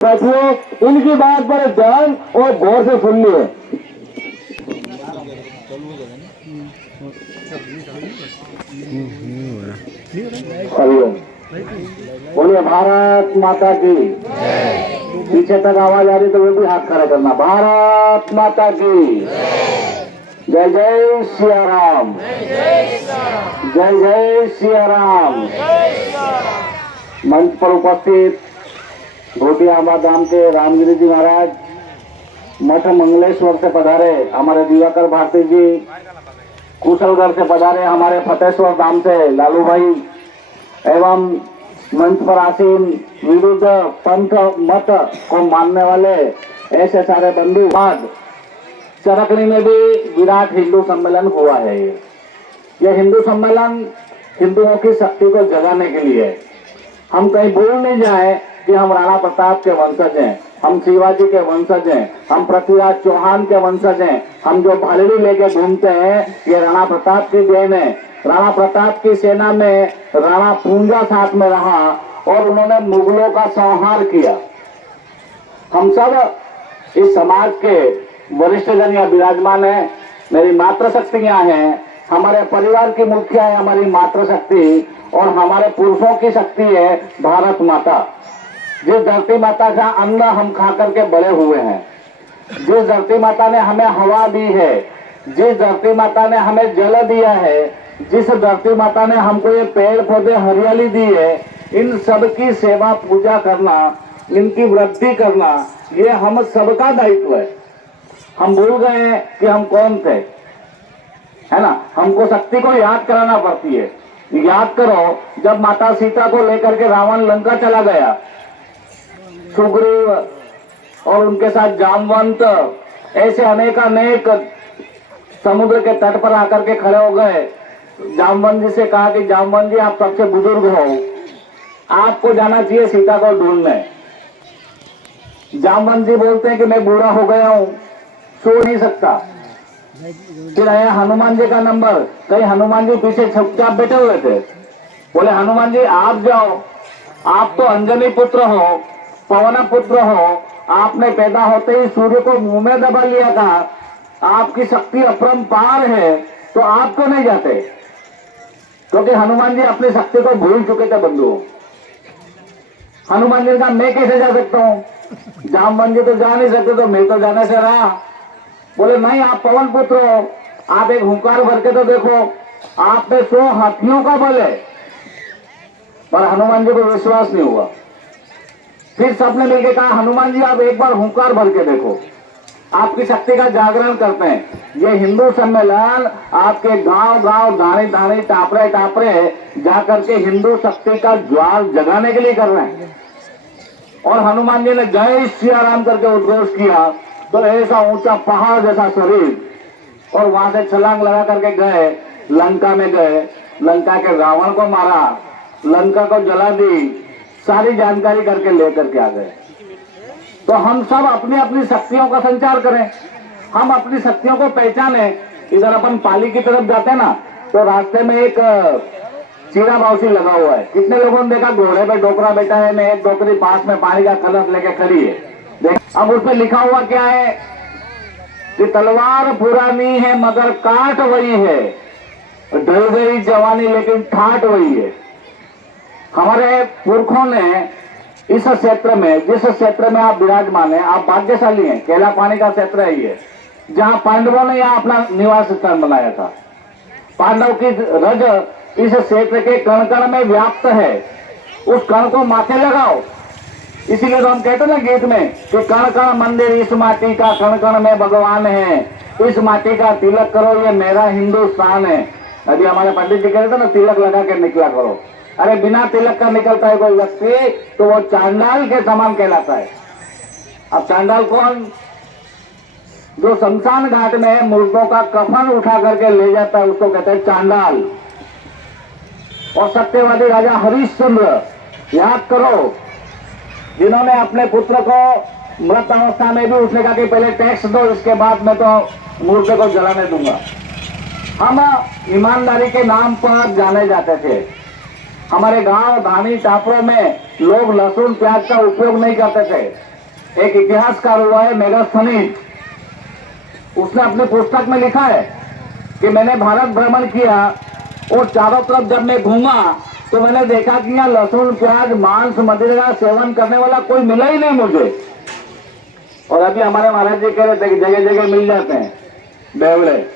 बैठिए, इनकी बात पर ध्यान और गौर से सुनिए। हरिओम। बोलिए भारत माता की। पीछे तक आवाज आ रही तो वो भी हाथ खड़ा करना। भारत माता की जय जय सिया राम। जय जय सिया राम। मंच पर उपस्थित घोटियाबा धाम के रामगिरी जी महाराज, मठ मंगलेश्वर से पधारे हमारे दिवाकर भारती जी, कुशलगढ़ से पधारे हमारे फतेश्वर धाम से लालू भाई, एवं मंच पर आसीन विरुद्ध पंथ मत को मानने वाले ऐसे सारे बंधु। बाद चरकनी में भी विराट हिंदू सम्मेलन हुआ है। ये हिंदू सम्मेलन हिंदुओं की शक्ति को जगाने के लिए है। हम कहीं भूल नहीं जाए कि हम राणा प्रताप के वंशज हैं, हम शिवाजी के वंशज हैं, हम पृथ्वीराज चौहान के वंशज हैं। हम जो भालड़ी लेके घूमते हैं ये राणा प्रताप की देन है। राणा प्रताप की सेना में राणा पूंजा साथ में रहा और उन्होंने मुगलों का संहार किया। हम सब इस समाज के वरिष्ठ जन यहाँ विराजमान है। मेरी मातृशक्तियां हैं, हमारे परिवार की मुखिया है हमारी मातृशक्ति, और हमारे पुरुषों की शक्ति है भारत माता। जिस धरती माता का अन्न हम खा करके बड़े हुए हैं, जिस धरती माता ने हमें हवा दी है, जिस धरती माता ने हमें जल दिया है, जिस धरती माता ने हमको ये पेड़ पौधे हरियाली दी है, इन सब की सेवा पूजा करना, इनकी वृद्धि करना, ये हम सबका दायित्व है। हम भूल गए कि हम कौन थे, है ना। हमको शक्ति को याद कराना पड़ती है। याद करो, जब माता सीता को लेकर के रावण लंका चला गया, सुग्रीव और उनके साथ जामवंत, ऐसे अनेक समुद्र के तट पर आकर के खड़े हो गए। जामवंत जी से कहा कि जामवंत जी आप सबसे बुजुर्ग हो, आपको जाना चाहिए सीता को ढूंढने। जामवंत जी बोलते हैं कि मैं बूढ़ा हो गया हूं, सो नहीं सकता। फिर आया हनुमान जी का नंबर, कहीं हनुमान जी पीछे चुपचाप बैठे हुए थे। बोले हनुमान जी आप जाओ, आप तो अंजनी पुत्र हो, पवन पुत्र हो, आपने पैदा होते ही सूर्य को मुंह में दबा लिया था, आपकी शक्ति अपरंपार है, तो आप क्यों नहीं जाते? क्योंकि हनुमान जी अपनी शक्ति को भूल चुके थे बंधुओं। हनुमान जी ने कहा मैं कैसे जा सकता हूँ, जामवंत जी तो जा नहीं सकते, तो मैं तो जाने से रहा। बोले नहीं आप पवन पुत्र हो, आप एक हुंकार भर के तो देखो, आप पे 100 हाथियों का बल है। पर हनुमान जी को विश्वास नहीं हुआ। फिर सबने मिलकर कहा हनुमान जी आप एक बार हुंकार भर के देखो, आपकी शक्ति का जागरण करते हैं। ये हिंदू सम्मेलन आपके गांव गांव धानी धानी टापरे टापरे जाकर के हिंदू शक्ति का ज्वाल जगाने के लिए कर रहे हैं। और हनुमान जी ने जय सिया राम करके उद्घोष किया तो ऐसा ऊंचा पहाड़ जैसा शरीर, और वहां से छलांग लगा करके गए, लंका में गए, लंका के रावण को मारा, लंका को जला दी, सारी जानकारी करके लेकर के आ गए। तो हम सब अपनी अपनी शक्तियों का संचार करें, हम अपनी शक्तियों को पहचाने। इधर अपन पाली की तरफ जाते हैं ना, तो रास्ते में एक चीरा बाउसी लगा हुआ है। कितने लोगों ने देखा घोड़े पे डोकरा बैठा है, में एक डोकरी पास में पानी का कलश लेके खड़ी है। अब उस पर लिखा हुआ क्या है कि तलवार पुरानी है मगर काट वही है, ढल गई जवानी लेकिन ठाट वही है। हमारे पुरखों ने इस क्षेत्र में, जिस क्षेत्र में आप विराजमान हैं, आप भाग्यशाली हैं। केला पानी का क्षेत्र है ये, जहां पांडवों ने यहाँ अपना निवास स्थान बनाया था। पांडव की रज इस क्षेत्र के कण कण में व्याप्त है, उस कण को माथे लगाओ। इसीलिए तो हम कहते ना गीत में कि कण कण मंदिर इस माटी का, कण कण में भगवान है, इस माटी का तिलक करो, ये मेरा हिंदुस्तान है। अभी हमारे पंडित जी कह रहे थे ना तिलक लगा के निकला करो। अरे बिना तिलक का निकलता है कोई व्यक्ति तो वो चांडाल के समान कहलाता है। अब चांडाल कौन? जो शमशान घाट में मुर्दों का कफन उठा करके ले जाता है उसको कहते हैं चांडाल। और सत्यवादी राजा हरिश्चंद्र, याद करो, जिन्होंने अपने पुत्र को मृत अवस्था में भी उसने कहा कि पहले टैक्स दो, इसके बाद मैं तो मुर्दे को जलाने दूंगा। हम ईमानदारी के नाम पर जाने जाते थे। हमारे गांव धानी टापरों में लोग लहसुन प्याज का उपयोग नहीं करते थे। एक इतिहासकार हुआ है मेगास्थनीज, उसने अपने पुस्तक में लिखा है कि मैंने भारत भ्रमण किया और चारों तरफ जब मैं घूमा तो मैंने देखा कि यहाँ लहसुन प्याज मांस मदिरा का सेवन करने वाला कोई मिला ही नहीं मुझे। और अभी हमारे महाराज जी कह रहे थे कि जगह जगह मिल जाते हैं बेवड़े,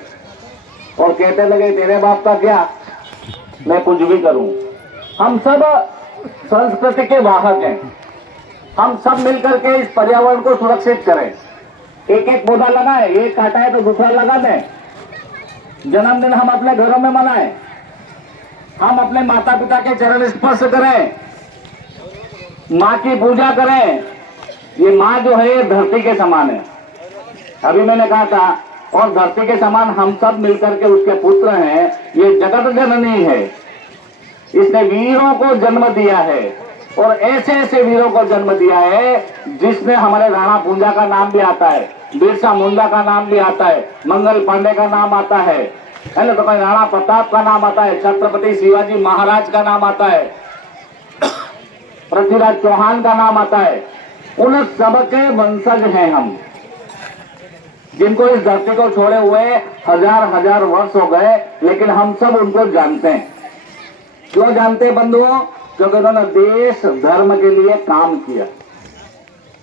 और कहते लगे तेरे बाप का क्या, मैं कुछ भी करूं। हम सब संस्कृति के वाहक हैं, हम सब मिलकर के इस पर्यावरण को सुरक्षित करें। एक एक पौधा लगाए, एक काटा है तो दूसरा लगा दें। जन्मदिन हम अपने घरों में मनाएं, हम अपने माता पिता के चरण स्पर्श करें, माँ की पूजा करें। ये माँ जो है ये धरती के समान है, अभी मैंने कहा था, और धरती के समान हम सब मिलकर के उसके पुत्र हैं। ये जगत जननी है, इसने वीरों को जन्म दिया है और ऐसे ऐसे वीरों को जन्म दिया है जिसमें हमारे राणा पूंजा का नाम भी आता है, बिरसा मुंडा का नाम भी आता है, मंगल पांडे का नाम आता है ना, तो कहीं राणा प्रताप का नाम आता है, छत्रपति शिवाजी महाराज का नाम आता है, पृथ्वीराज चौहान का नाम आता है। उन सबके वंशज हैं हम, जिनको इस धरती को छोड़े हुए हजार हजार वर्ष हो गए, लेकिन हम सब उनको जानते हैं। क्यों जानते हैं बंधुओं? क्योंकि उन्होंने देश धर्म के लिए काम किया।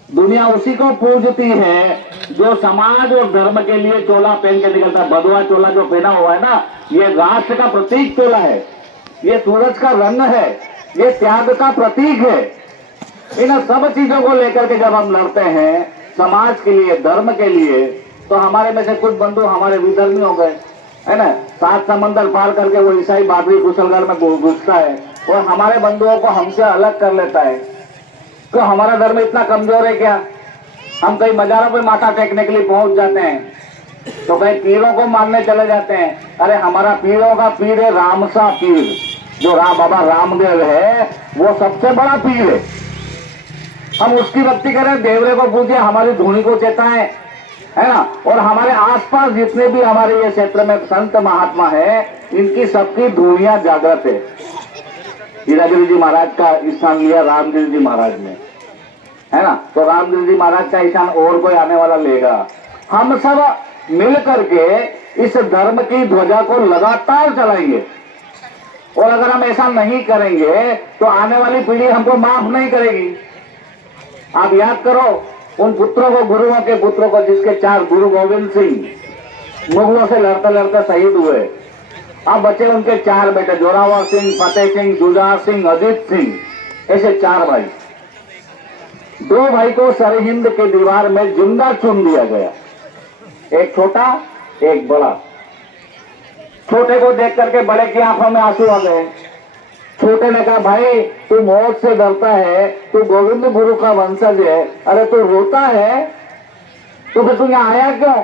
दुनिया उसी को पूजती है जो समाज और धर्म के लिए चोला पहन के निकलता है। भगवा चोला जो पहना हुआ है ना, ये राष्ट्र का प्रतीक चोला है, ये सूरज का रंग है, ये त्याग का प्रतीक है। इन सब चीजों को लेकर के जब हम लड़ते हैं समाज के लिए, धर्म के लिए, तो हमारे में से कुछ बंधु हमारे विधर्मी हो गए, है ना। 7 समंदर पार करके वो ईसाई बाबरी कुशलगढ़ में घुसता है और हमारे बंधुओं को हमसे अलग कर लेता है। तो हमारा धर्म इतना कमजोर है क्या? हम कई मजारों पे माथा टेकने के लिए पहुंच जाते हैं, तो कई पीरों को मानने चले जाते हैं। अरे हमारा पीरों का पीर है रामसा पीर, जो बाबा रामदेव है वो सबसे बड़ा पीर है। हम उसकी भक्ति करें, देवरे को पूजिए, हमारी धुनी को चेताएं, है ना। और हमारे आसपास जितने भी हमारे ये क्षेत्र में संत महात्मा है, इनकी सबकी धुनिया जागृत है। हीरागिरी जी महाराज का स्थान लिया रामगिरी जी महाराज ने, है ना, तो रामगिरी जी महाराज का स्थान और कोई आने वाला लेगा। हम सब मिल करके इस धर्म की ध्वजा को लगातार चलाएंगे, और अगर हम ऐसा नहीं करेंगे तो आने वाली पीढ़ी हमको माफ नहीं करेगी। आप याद करो उन पुत्रों को, गुरुओं के पुत्रों को, जिसके 4 गुरु गोविंद सिंह मुगलों से लड़ते लड़ते शहीद हुए। अब बचे उनके 4 बेटे, जोरावर सिंह, फतेह सिंह, जुझार सिंह, अजीत सिंह, ऐसे 4 भाई। 2 भाई को सरहिंद के दीवार में जिंदा चुन दिया गया, एक छोटा एक बड़ा। छोटे को देख करके बड़े की आंखों में आंसू आ गए। छोटे ने कहा भाई तू मौत से डरता है, तू गोविंद गुरु का वंशज है, अरे तू रोता है तो फिर तू यहाँ आया क्यों?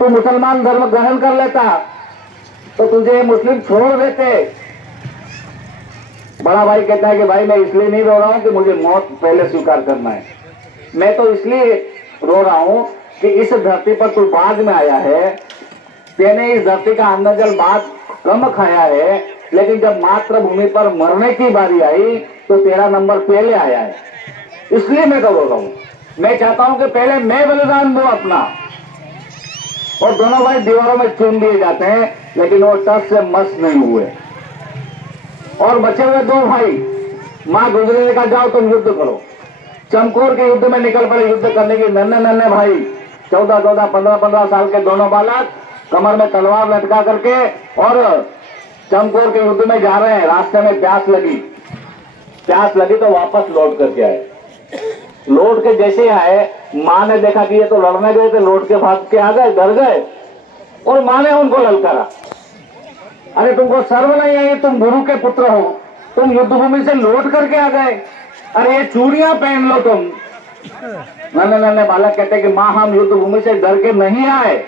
तू मुसलमान धर्म ग्रहण कर लेता तो तुझे मुस्लिम छोड़ देते। बड़ा भाई कहता है कि भाई मैं इसलिए नहीं रो रहा हूं कि मुझे मौत पहले स्वीकार करना है, मैं तो इसलिए रो रहा हूं कि इस धरती पर तू बाद में आया है, तेने इस धरती का अन्न जल बहुत कम खाया है, लेकिन जब मातृभूमि पर मरने की बारी आई तो तेरा नंबर पहले आया है, इसलिए मैं तो रो रहा हूं। मैं चाहता हूं कि पहले मैं बलिदान दूं अपना। और दोनों भाई दीवारों में चुन दिए जाते हैं, लेकिन वो टस से मस नहीं हुए। और बचे हुए 2 भाई, मां गुजरे ने कहा जाओ तुम युद्ध करो। चमकौर के युद्ध में निकल पड़े युद्ध करने की। नन्हे नन्हे भाई 14-14, 15-15 साल के दोनों बालक कमर में तलवार लटका करके और चमकौर के युद्ध में जा रहे हैं। रास्ते में प्यास लगी तो वापस लौट करके आए। लौट के जैसे आए, मां ने देखा कि ये तो लड़ने गए थे, लौट के भाग के आ गए, डर गए, और मां ने उनको ललकारा, अरे तुमको सर्व नहीं है, तुम गुरु के पुत्र हो, तुम युद्ध भूमि से लौट करके आ गए, अरे ये चूड़ियां पहन लो तुम। नन्हे नन्हे बालक कहते कि मां हम युद्ध भूमि से डर के नहीं आए,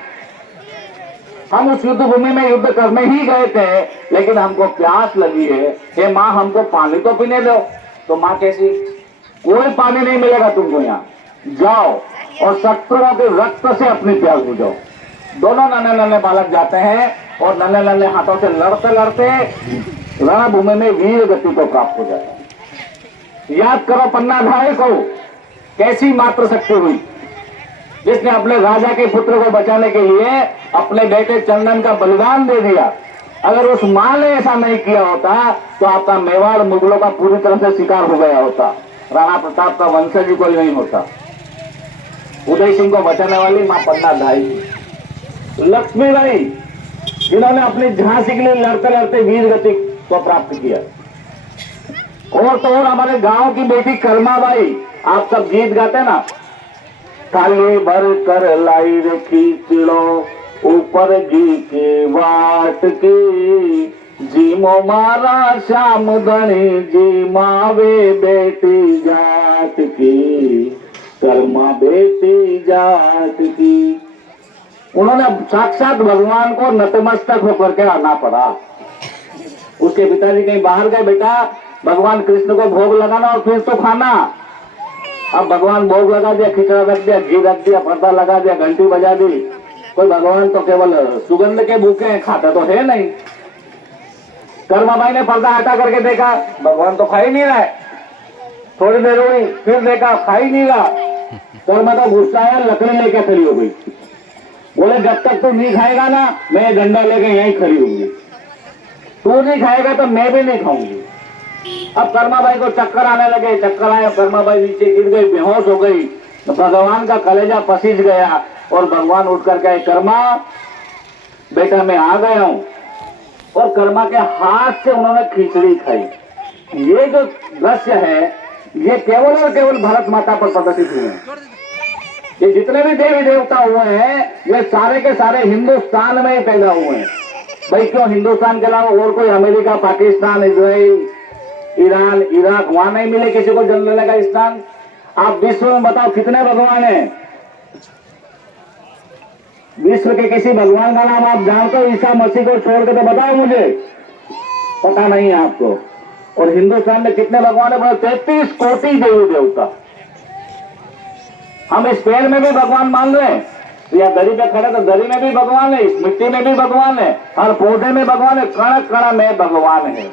हम उस युद्ध भूमि में युद्ध करने ही गए थे, लेकिन हमको प्यास लगी है, हे मां हमको पानी तो पीने दो। तो मां कैसी, कोई पानी नहीं मिलेगा तुमको, यहाँ जाओ और शत्रुओं के रक्त से अपनी प्यास बुझाओ। दोनों नन्हे नन्हे बालक जाते हैं और नन्हे नन्हे हाथों से लड़ते लड़ते रणभूमि में वीर गति को प्राप्त हो जाता है। याद करो पन्ना धाय को, कैसी मातृ शक्ति हुई जिसने अपने राजा के पुत्र को बचाने के लिए अपने बेटे चंदन का बलिदान दे दिया। अगर उस मां ने ऐसा नहीं किया होता तो आपका मेवाड़ मुगलों का पूरी तरह से शिकार हो गया होता, राणा प्रताप का वंशज ही कोई नहीं होता। उदय सिंह को बचाने वाली मां पन्ना धाई लक्ष्मीबाई, जिन्होंने अपनी झांसी के लिए लड़ते लड़ते वीर गति को प्राप्त किया। और तो और हमारे गांव की बेटी कर्माबाई, आप सब गीत गाते ना, थाली भर कर लाई रखी चिड़ो ऊपर घी के वाट की, जीमो मारा श्याम धनी जी मावे बेटी जाट की, कर्मा बेटी जाट की। उन्होंने साक्षात भगवान को नतमस्तक होकर के आना पड़ा। उसके पिताजी कहीं बाहर गए, बेटा भगवान कृष्ण को भोग लगाना और फिर तो खाना। अब भगवान भोग लगा दिया, खिचड़ा रख दिया, घी रख दिया, पर्दा लगा दिया, घंटी बजा दी, कोई भगवान तो केवल सुगंध के भूखे हैं, खाता तो है नहीं। कर्माबाई ने पर्दा हटा करके देखा, भगवान तो खा ही नहीं रहा है। थोड़ी देर हुई, फिर देखा खा ही नहीं रहा। कर्मा तो गुस्सा आया, लकड़ी लेके खड़ी हो गई। बोले जब तक तू नहीं खाएगा ना, मैं डंडा लेके यहीं खड़ी होंगी, तू नहीं खाएगा तो मैं भी नहीं खाऊंगी। अब कर्माबाई को चक्कर आने लगे, चक्कर आए, कर्माबाई नीचे गिर गई, बेहोश हो गई। तो भगवान का कलेजा पसीज गया और भगवान उठ करके आए, कर्मा बेटा मैं आ गया हूं। और कर्मा के हाथ से उन्होंने खिचड़ी खाई। ये जो दृश्य है ये केवल और केवल भारत माता पर प्रदर्शित हुए हैं। ये जितने भी देवी देवता हुए हैं ये सारे के सारे हिंदुस्तान में ही पैदा हुए हैं। भाई क्यों हिंदुस्तान के अलावा और कोई America, Pakistan, Israel, Iran, Iraq वहां नहीं मिले किसी को जन्म लेने का स्थान? आप विश्व में बताओ कितने भगवान हैं? विश्व के किसी भगवान का नाम आप जानते हो? ईसा मसीह को छोड़ के तो बताओ मुझे, पता नहीं है आपको। और हिंदुस्तान में कितने भगवान है? 33 कोटि देवी देवता। हम इस पेड़ में भी भगवान मान रहे हैं, या दरी पे खड़े तो दरी में भी भगवान है, इस मिट्टी में भी भगवान है, हर पौधे में भगवान है, कण कण में भगवान है।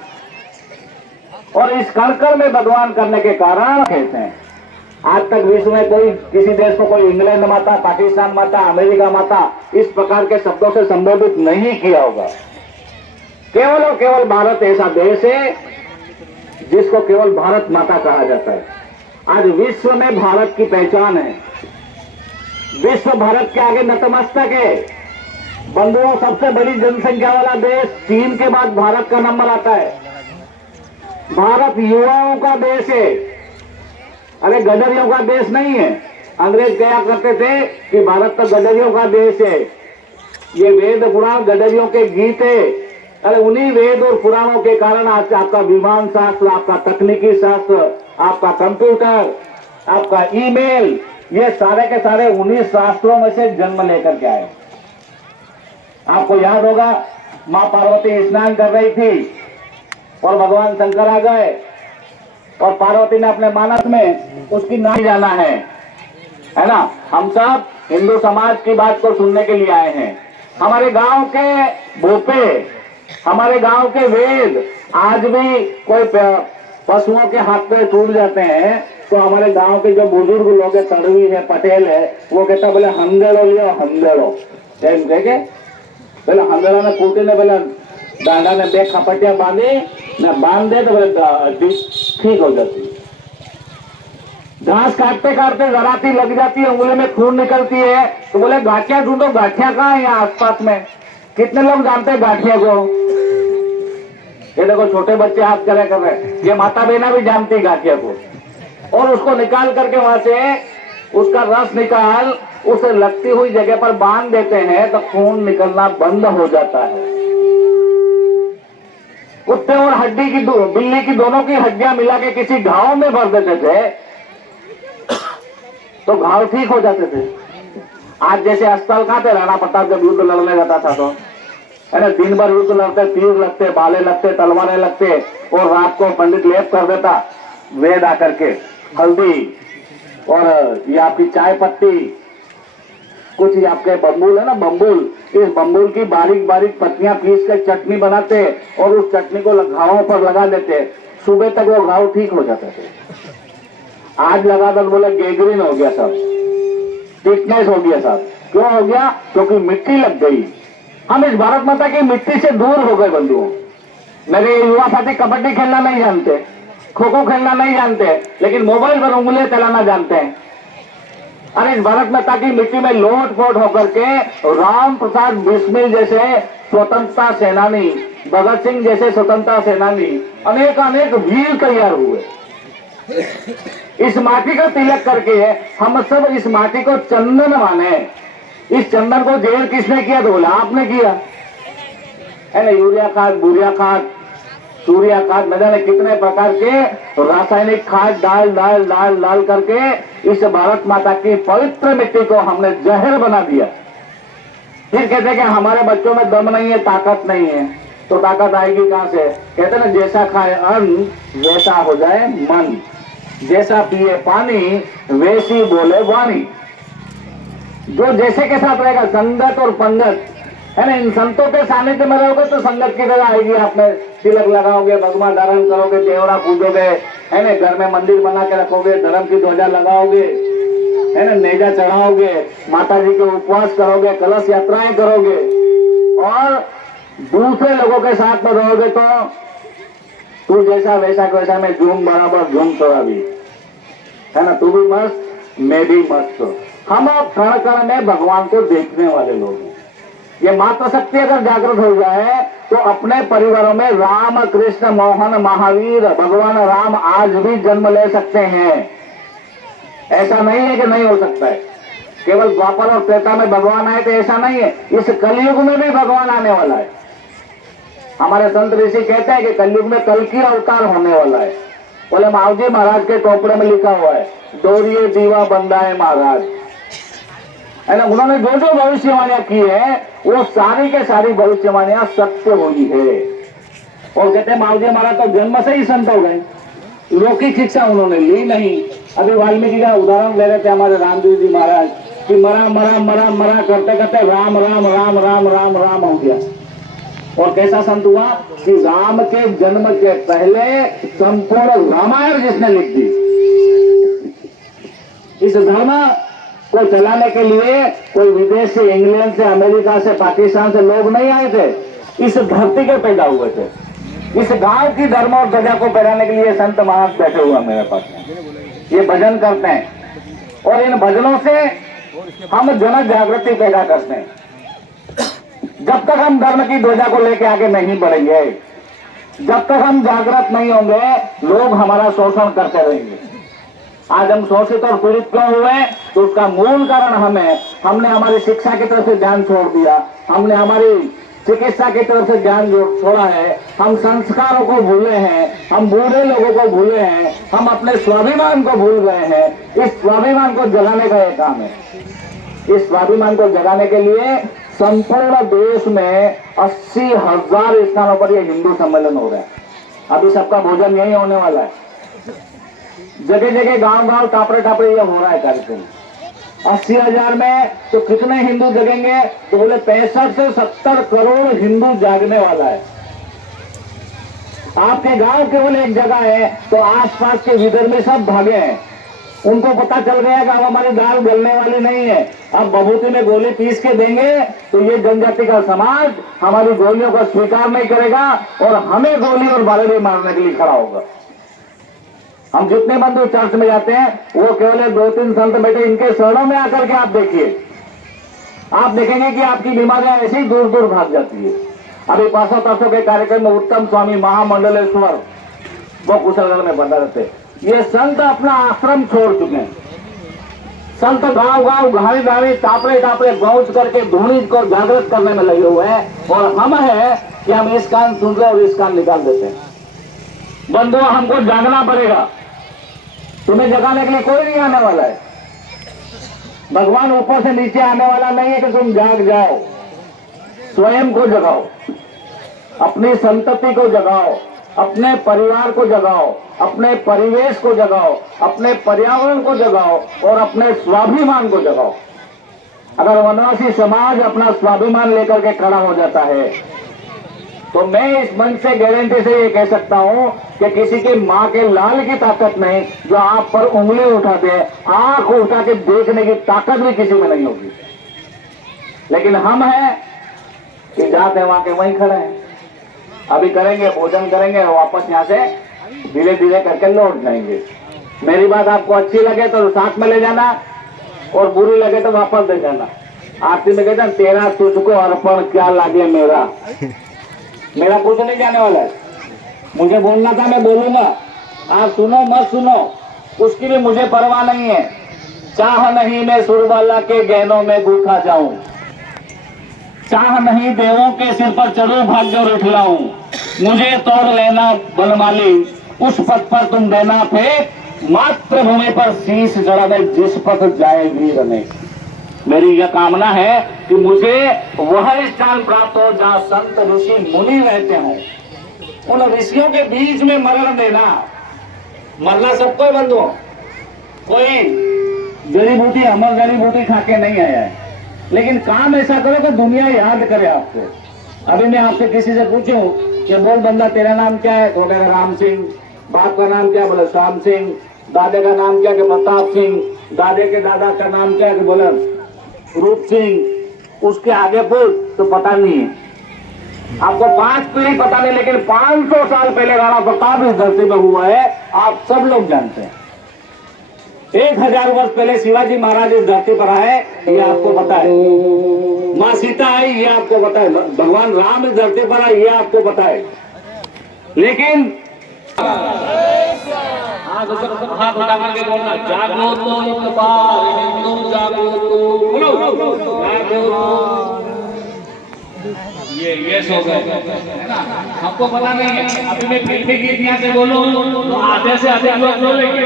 और इस कण कण में भगवान करने के कारण कहते हैं आज तक विश्व में कोई किसी देश को कोई इंग्लैंड माता, पाकिस्तान माता, अमेरिका माता इस प्रकार के शब्दों से संबोधित नहीं किया होगा। केवल और केवल भारत ऐसा देश है जिसको केवल भारत माता कहा जाता है। आज विश्व में भारत की पहचान है, विश्व भारत के आगे नतमस्तक है। बंधुओं, सबसे बड़ी जनसंख्या वाला देश चीन के बाद भारत का नंबर आता है। भारत युवाओं का देश है, अरे गडरियों का देश नहीं है। अंग्रेज कहा करते थे कि भारत तो गडरियों का देश है, ये वेद पुराण गडरियों के गीत है। अरे उन्हीं वेद और पुराणों के कारण आज आपका विमान शास्त्र, आपका तकनीकी शास्त्र, आपका कंप्यूटर, आपका ईमेल, ये सारे के सारे उन्हीं शास्त्रों में से जन्म लेकर के आए। आपको याद होगा मां पार्वती स्नान कर रही थी और भगवान शंकर आ गए और पार्वती ने अपने मानस में उसकी नाम जाना है ना। हम सब हिंदू समाज की बात को सुनने के लिए आए हैं। हमारे गांव के भोपे, हमारे गांव के वेद आज भी कोई पशुओं के हाथ पे टूट जाते हैं तो हमारे गांव के जो बुजुर्ग लोग है, तड़वी है, पटेल है, वो कहता बोले हंदेड़ो लियो हंदेड़ो, देखे बोले हंदेड़ो ने कूटे ने बोले डांडा ने बे खपटिया बांधी न बांध दे तो बोले ठीक हो जाती। घास काटते काटते जराती लग जाती है, उंगली में खून निकलती है तो बोले गाठिया ढूंढो, गाठिया कहाँ है यहाँ आसपास में? कितने लोग जानते हैं गाठिया को? ये देखो छोटे बच्चे हाथ करे कर रहे हैं, ये माता बहना भी जानती है गाठिया को। और उसको निकाल करके वहां से उसका रस निकाल उसे लगती हुई जगह पर बांध देते हैं तो खून निकलना बंद हो जाता है। कुत्ते और हड्डी की बिल्ली की दोनों की हड्डियां मिला के किसी घाव में भर देते थे तो घाव ठीक हो जाते थे। आज जैसे अस्पताल कहां थे? राणा प्रताप जब युद्ध लड़ने जाता था तो है ना, दिन भर युद्ध लड़ते, तीर लगते, भाले लगते, तलवारें लगते और रात को पंडित लेप कर देता, वेद आकर के हल्दी और ये आपकी चाय पत्ती, कुछ ये आपके बम्बूल है ना, बम्बूल, इस बम्बूल की बारीक बारीक पत्तियां पीस कर चटनी बनाते और उस चटनी को घावों पर लगा देते, सुबह तक वो घाव ठीक हो जाते थे। आज लगा तो बोले गैंग्रीन हो गया सब, टिटनेस हो गया सब। क्यों हो गया? क्योंकि मिट्टी लग गई। हम इस भारत माता की मिट्टी से दूर हो गए बंधुओं। मेरे युवा साथी कबड्डी खेलना नहीं जानते, खो खो खेलना नहीं जानते, लेकिन मोबाइल पर उंगलियां चलाना जानते हैं। अरे इस भारत माता की मिट्टी में लोट पोट होकर के राम प्रसाद बिस्मिल जैसे स्वतंत्रता सेनानी, भगत सिंह जैसे स्वतंत्रता सेनानी, अनेक अनेक वीर तैयार हुए। इस माटी का तिलक करके हम सब इस माटी को चंदन माने। इस चंदन को जेल किसने किया? तो बोला आपने किया है ना। यूरिया खाद, बुरिया खाद, सूर्या खाद, न जाने कितने प्रकार के रासायनिक खाद डाल डाल डाल डाल करके इस भारत माता की पवित्र मिट्टी को हमने जहर बना दिया। फिर कहते कि हमारे बच्चों में दम नहीं है, ताकत नहीं है। तो ताकत आएगी कहां से? कहते ना जैसा खाए अन्न वैसा हो जाए मन, जैसा पिए पानी वैसी बोले वाणी। जो जैसे के साथ रहेगा, संगत और पंगत है ना, इन संतों के सानिध्य में रहोगे तो संगत की जगह आएगी। आप में तिलक लगाओगे, भगवान धारण करोगे, देवरा पूजोगे, है ना, घर में मंदिर बना के रखोगे, धर्म की ध्वजा लगाओगे, है ना, नेजा चढ़ाओगे, माता जी के उपवास करोगे, कलश यात्राएं करोगे और दूसरे लोगों के साथ में रहोगे तो तू जैसा वैसा वैसा मैं झूम बराबर झूम थोड़ा भी, है ना, तू भी मस्त मैं भी मस्त। हम कण कण में भगवान को देखने वाले लोग हैं। ये मात्र शक्ति अगर जागृत हो जाए तो अपने परिवारों में राम कृष्ण मोहन महावीर भगवान राम आज भी जन्म ले सकते हैं। ऐसा नहीं है कि नहीं हो सकता है। केवल द्वापर और त्रेता में भगवान आए तो ऐसा नहीं है, इस कलयुग में भी भगवान आने वाला है। हमारे संत ऋषि कहते हैं कि कलयुग में कल की अवतार होने वाला है। बोले मावजी महाराज के टोपड़े में लिखा हुआ है, डोरिये दीवा बंदाए महाराज, है ना। उन्होंने जो जो भविष्यवाणियां की है वो सारी के सारी भविष्यवाणियां सत्य हुई है। और कहते हैं मावजी महाराज तो जन्म से ही संत हो गए, लौकिक शिक्षा उन्होंने ली नहीं। अभी वाल्मीकि का उदाहरण ले रहे थे हमारे रामदेव जी महाराज कि मरा मरा मरा मरा करते करते राम राम राम राम राम राम हो गया। और कैसा संत हुआ कि राम के जन्म के पहले संपूर्ण रामायण जिसने लिख दी। इस धर्म को चलाने के लिए कोई विदेश से, इंग्लैंड से, अमेरिका से, पाकिस्तान से लोग नहीं आए थे, इस धरती के पैदा हुए थे। इस गांव की धर्म और ध्वजा को फहराने के लिए संत महाराज बैठे हुए मेरे पास में, ये भजन करते हैं और इन भजनों से हम जन जागृति पैदा करते हैं। जब तक हम धर्म की ध्वजा को लेकर आगे नहीं बढ़ेंगे, जब तक हम जागृत नहीं होंगे, लोग हमारा शोषण करते रहेंगे। आज हम शोषित और पीड़ित क्यों हुए? तो उसका मूल कारण हमने हमारी शिक्षा की तरफ से ध्यान छोड़ दिया, हमने हमारी चिकित्सा की तरफ से ध्यान छोड़ा है, हम संस्कारों को भूले हैं, हम बूढ़े लोगों को भूले हैं, हम अपने स्वाभिमान को भूल गए हैं। इस स्वाभिमान को जगाने का एक काम है। इस स्वाभिमान को जगाने के लिए संपूर्ण देश में 80,000 स्थानों पर यह हिंदू सम्मेलन हो रहा है। अभी सबका भोजन यही होने वाला है। जगह जगह गांव गांव टापरे टापरे ये हो रहा है कार्यक्रम। 80,000 में तो कितने हिंदू जगेंगे? तो बोले 65 से 70 करोड़ हिंदू जागने वाला है। आपके गांव केवल एक जगह है तो आसपास के विदर्भ में सब भागे हैं। उनको पता चल गया कि अब हमारी दाल गलने वाली नहीं है, अब बबूती में गोली पीस के देंगे तो ये जनजाति का समाज हमारी गोलियों को स्वीकार नहीं करेगा और हमें गोली और बारूद मारने के लिए खड़ा होगा। हम जितने बंधु चर्च में जाते हैं वो केवल 2-3 संत बैठे, इनके शरणों में आकर के आप देखिए, आप देखेंगे कि आपकी बीमारियां ऐसे ही दूर दूर भाग जाती है। अभी परसों तरसों के कार्यक्रम में उत्तम स्वामी महामंडलेश्वर वो कुशलगढ़ में बंधा रहते, ये संत अपना आश्रम छोड़ चुके हैं। संत गांव गांव घाड़ी घाड़ी टापरे टापरे गौच करके धूनी को जागृत करने में लगे हुए हैं और हम है कि हम इस कान सुन रहे और इस कान निकाल देते हैं। बंधुओं, हमको जागना पड़ेगा। तुम्हें जगाने के लिए कोई नहीं आने वाला है। भगवान ऊपर से नीचे आने वाला नहीं है कि तुम जाग जाओ। स्वयं को जगाओ, अपनी संतति को जगाओ, अपने परिवार को जगाओ, अपने परिवेश को जगाओ, अपने पर्यावरण को जगाओ और अपने स्वाभिमान को जगाओ। अगर वनवासी समाज अपना स्वाभिमान लेकर के खड़ा हो जाता है तो मैं इस मंच से गारंटी से ये कह सकता हूं कि किसी के मां के लाल की ताकत नहीं, जो आप पर उंगली उठाते हैं, आंख उठा के देखने की ताकत भी किसी में नहीं होगी। लेकिन हम हैं कि जाते वहां के वहीं खड़े हैं। अभी करेंगे, भोजन करेंगे और वापस यहां से धीरे धीरे करके लौट जाएंगे। मेरी बात आपको अच्छी लगे तो साथ में ले जाना, और बुरी लगे तो वापस दे जाना। आरती में कहते हैं तेरा तुझको अर्पण क्या लागे मेरा। मेरा कुछ नहीं जाने वाला है, मुझे बोलना था मैं बोलूंगा, आप सुनो मत सुनो उसकी भी मुझे परवाह नहीं है। चाह नहीं मैं सुरबाला के गहनों में गूंथा जाऊं, चाह नहीं देवों के सिर पर चढ़ूं भाग्य और उठलाऊं, मुझे तोड़ लेना बनमाली उस पथ पर तुम देना फेंक, मातृभूमि पर शीश जड़ाने जिस पथ जाएगी रने। मेरी यह कामना है कि मुझे वह स्थान प्राप्त हो जहां संत ऋषि मुनि रहते हों। उन ऋषियों के बीच में मरण देना, मरना सबको ही बंद हो। कोई जड़ी बूटी अमर जड़ी बूटी खा के नहीं आया है, लेकिन काम ऐसा करो कि दुनिया याद करे आपको। अभी मैं आपसे किसी से पूछूं कि बोल बंदा तेरा नाम क्या है, तो बोलेगा राम सिंह। बाप का नाम क्या, बोले श्याम सिंह। दादे का नाम क्या, कि प्रताप सिंह। दादे के दादा का नाम क्या, कि बोले रूप सिंह। उसके आगे पूछ तो पता नहीं है आपको, 5 पीढ़ी पता नहीं, लेकिन 500 साल पहले राणा प्रताप इस धरती में हुआ है, आप सब लोग जानते हैं। 1000 वर्ष पहले शिवाजी महाराज इस धरती पर आए, ये आपको पता है। माँ सीता आई, ये आपको पता है। भगवान राम इस धरती पर आए, ये आपको पता है। लेकिन हाथ उठा करके बोलना, जागो तो इतबार हिंदू जागो तो, ये सो गए, है ना। हमको पता नहीं है, अभी मैं फिल्मी गीत यहाँ से बोलूं तो आधे से अधिक लोग बोलेंगे,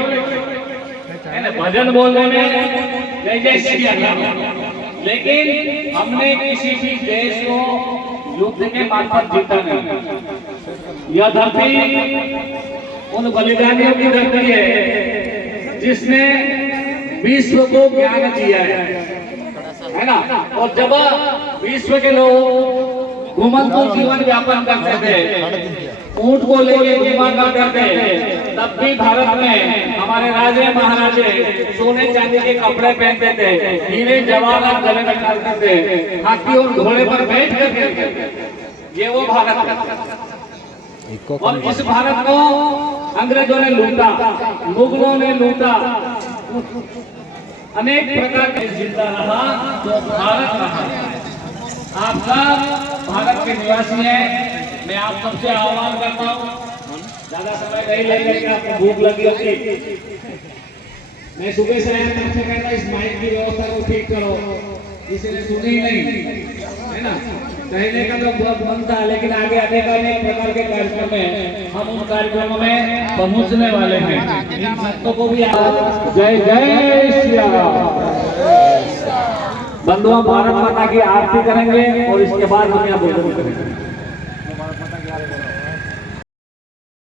है ना। भजन बोलने में जय जय श्री राम, लेकिन हमने किसी भी देश को युद्ध के मार्फत जीता नहीं। यह धरती उन बलिदानियों की धरती है जिसने विश्व को ज्ञान दिया है ना। और जब विश्व के लोग घुमंतु जीवन यापन करते थे, ऊंट को लेके घुमा करते थे, तब भी भारत में हमारे राजे महाराजे सोने चांदी के कपड़े पहनते थे, हीरे जवाहरात गले में डालते थे, हाथी और घोड़े पर बैठ कर। ये वो भारत, और इस भारत को अंग्रेजों ने लूटा, मुगलों ने लूटा, अनेक प्रकार के जिंदा रहा तो भारत रहा। आप सब भारत के निवासी हैं। मैं आप सबसे आह्वान करता हूँ, ज्यादा समय नहीं लगेगा, आपको भूख लगी होगी। मैं सुबह से आया तब से कहता इस माइक की व्यवस्था को ठीक करो, किसी ने सुनी नहीं, है ना। कहने का तो बहुत मन था, लेकिन आगे आने का अनेक प्रकार के कार्यक्रम है, हम उन कार्यक्रमों में पहुंचने वाले हैं। इन संतों को भी जय जय श्री राम। बंधुओं, भारत माता की आरती करेंगे और इसके बाद दुनिया भोजन करेंगे।